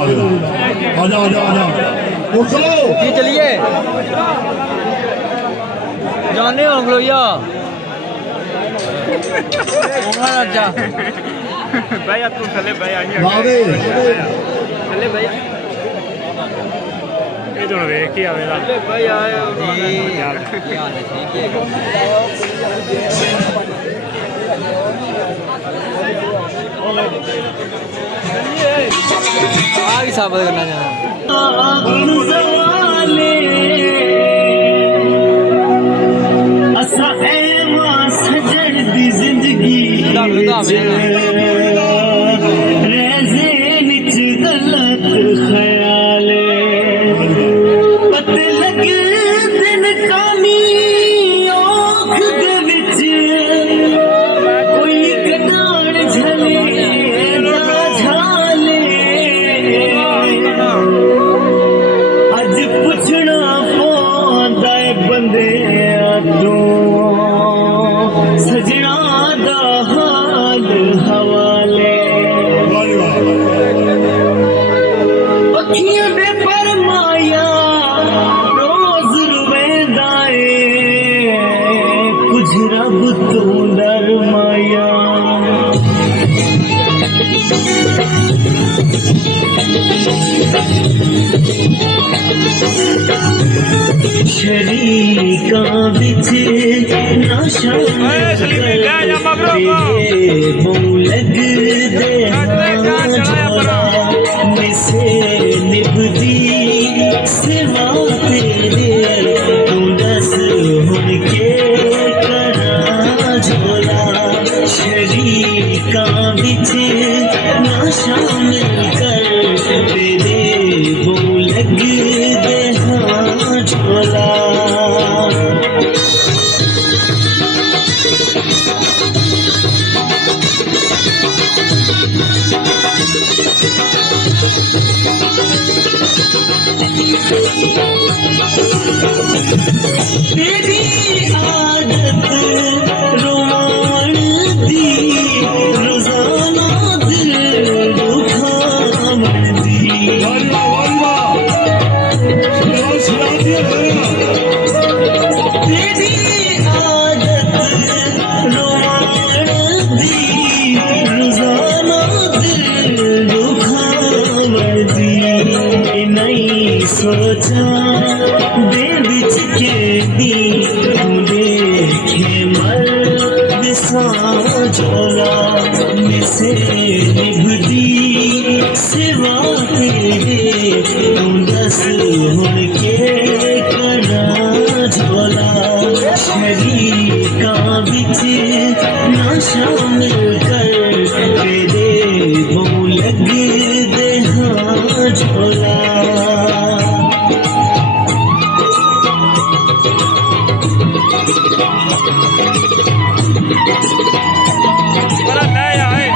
आजा आजा आजा उठ लो जी चलिए जाने हो भैया अच्छा भैया तू चले भैया चले भैया ये जो वे की आवेला भैया आगे साबित करना चाहना जिंदगी गलत ख्याल पते लगे दिन कानी औख दे विच कोई कटाण झले झाले अज पुछना पौंदा है बंदे तो सजना दा हाल हवाले अखियां दे फरमाया रोज रुवेंदा ए कुछ रब तो डरमाया शरीका बिच नशा लग दे मिसे निभदी सिवा तेरे तू दस हुन के करा झोला शरीका बिच नशा मिलकर तेरे वो लग दे हाँ झोला तेरी आदत रोमाण दी रोजाना दिल दुखावन दी तेरी आदत रोमाण दी रोजाना दिल दुखावन दी नहीं सोचा दे बिच के दी देखे मर्द सा झोला मिसे निभदी सिवा तेरे तू दस हुन के करा झोला शरीका बिच नशा मिलकर तेरे वो लग दे हाँ झोला बड़ा नया है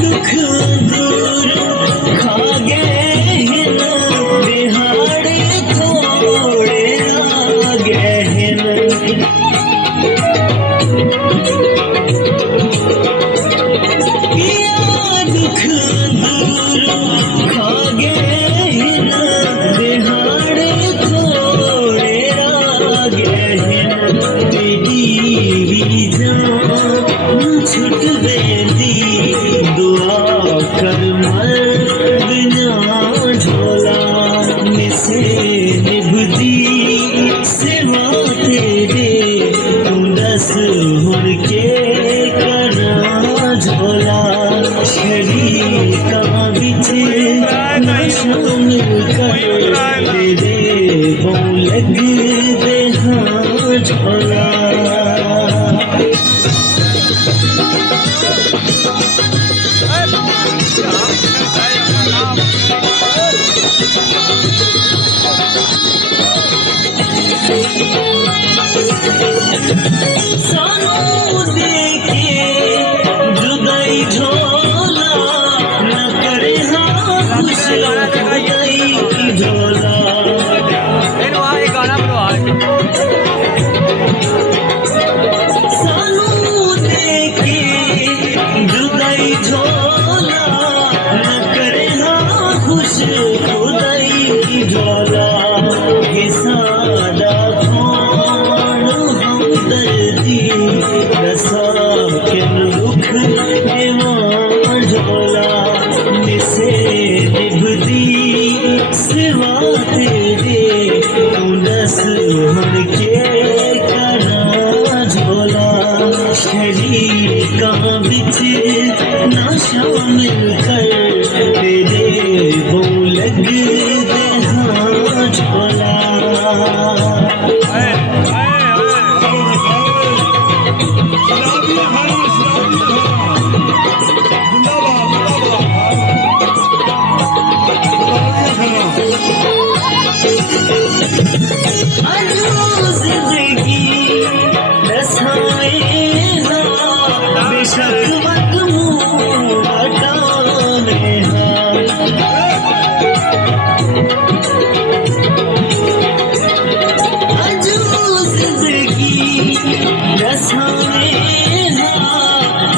दुख दूर खा गए दिहाड़े थोड़े आ गए दुख दूर खा गए दिहाड़े थोड़े आ गए तेरी जान छुट बेंदी दुआ कर मर बिना झोला मिसे निभदी सिवा तेरे तू दस हुन के करा झोला शरीका बिच नशा मिलकर तेरे वो लग दे हाँ झोला सानू देखे जुदाई झोला न करे हाँ खुश जुदाई की झोला गाना बनवा शरीका बिच ना शामिल कर तेरे वो लग दे हाँ झोला जिंदगी रसाए बेशक वक्त मुँह हटाने जिंदगी रसाए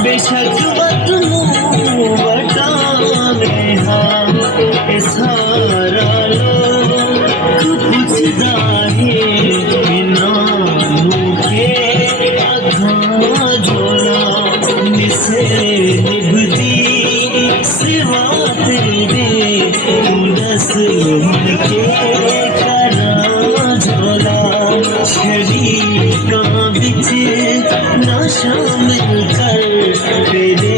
बेशक वक्त मुँह हटाने सारा लोग पुछदा है नानू के अखां झोला निसे निभदी सिवा तेरे तू दस के करा झोला शरीका बिच ना शामिल कर तेरे